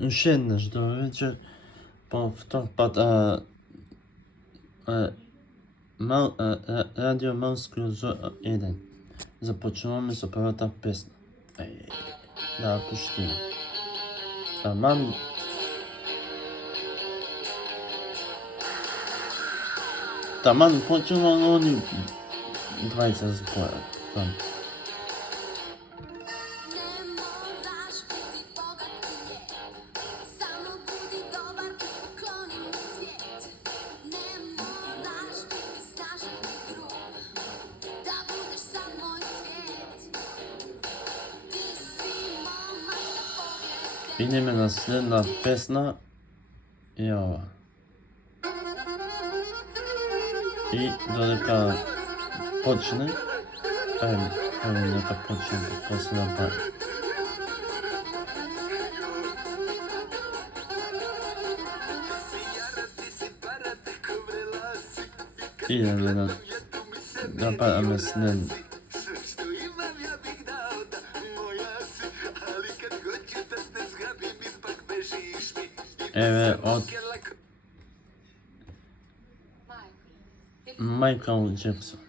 Уште еднаш, добро вечер. По втор пат, Радио Мрско 1. Започнуваме со првата песна. Да ја пуштиме. Таман почнува, но они двајца зборат. Идеме на следна песна и ова. И додека почне, нека почне после да пари. Идеме да параме следна. Еве од Майкл Джексон.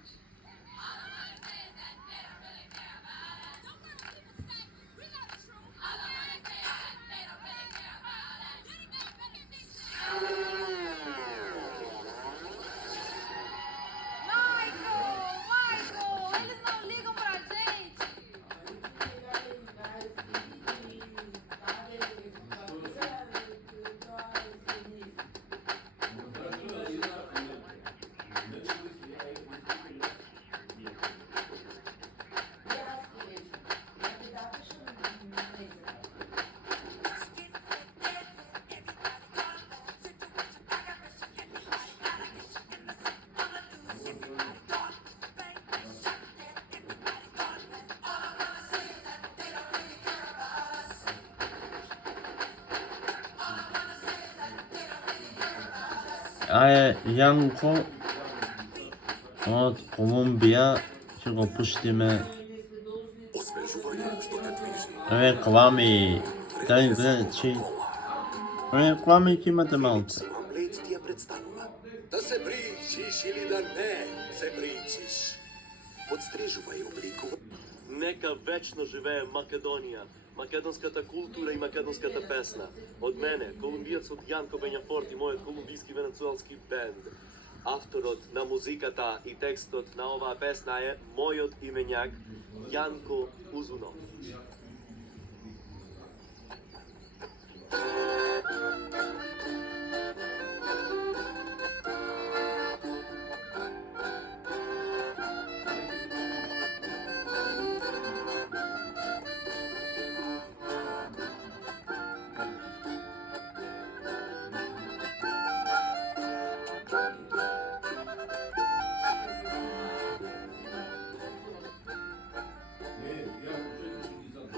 Јанко од Колумбија, ќе го пуштиме. Реклами, дај гледачи. Реклами ќе имате малце. Да се бричиш или да не се бричиш. Подстрижувај облику. Нека вечно живее Македонија, македонската култура и македонската песна. Од мене, колумбијецот Јанко Бењафорти, мојот колумбијски венецуелски бенд. Авторот на музиката и текстот на оваа песна е мојот имењак Јанко Узунов.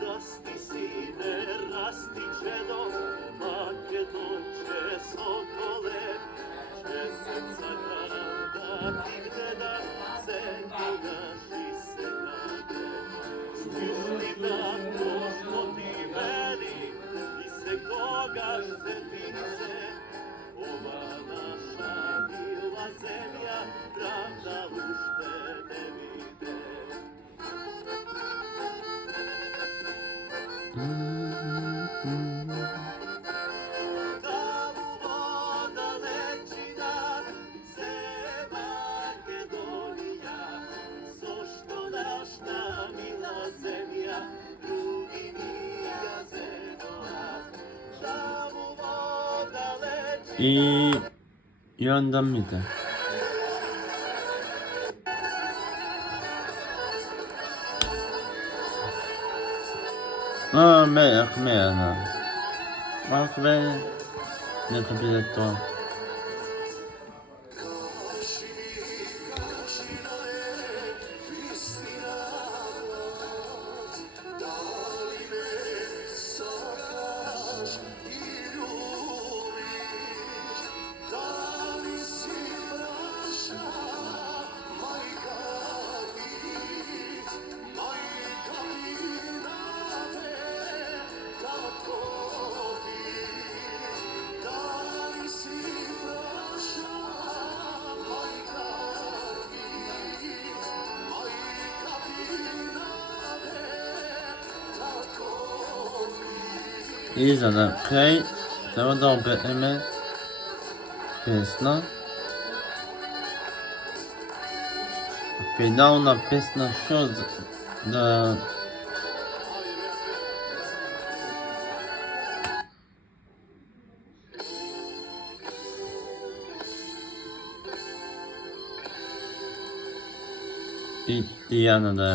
Расти сине, расти чедо, македонче соколе, че срца града ти гледа, се тогаш и се наде. Стиш ли тако што ти вели, и се тогаш сети се, ова наша мила земја, правда уште не виде. И onda mite. Neka biде тоа. И за да крај треба да обереме песна. Финална песна што да и Дијана да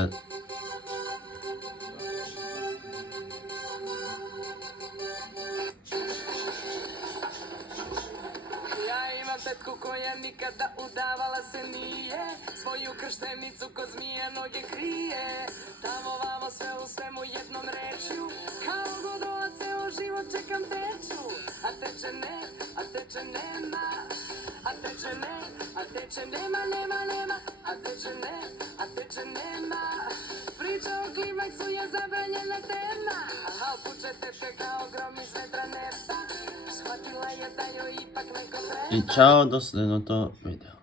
Ja imam tetku koja nikada udavala se nije, svoju krštenicu ko zmije noge krije. Tamo vamo sve u svemu jednom rečju, kao godova ceo život čekam teču. A teče ne, a teče nema, a teče ne, a teče nema, nema, nema. A teče ne, a teče nema. Priča o klimaksu je zabranjena tema, a puče tečke kao grom iz vedra nefta. Shvatila je da joj ipak neko treba. и чао до следното видео.